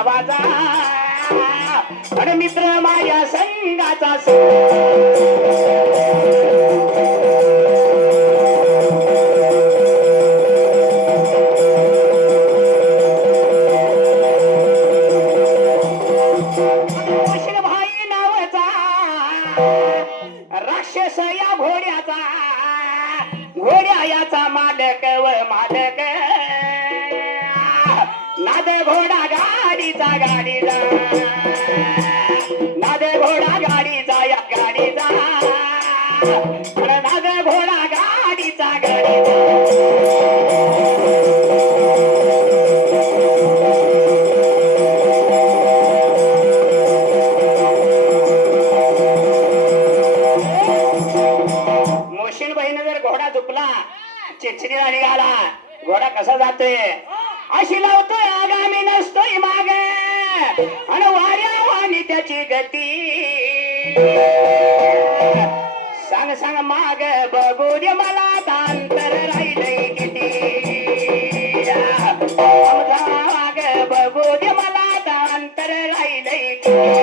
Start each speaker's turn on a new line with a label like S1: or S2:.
S1: गावाचा. पण मित्र माझ्या संघाचा घोड्याचा. घोड्या याचा मालक नाद घोडा गाडीचा गाडीचा. नाद घोडा गाडीचा या गाडीचा. नाद घोडा गाडीचा गाडीचा. घोडा झुकला चिडचिडीला निघाला घोडा कसा जातोय? अशी लावतोय आली माग. अन वाऱ्या वाणी त्याची गती. सांग सांग माग बघू दे मला तांतर राहिले किती. माग बघू दे मला तांतर राहिले किती.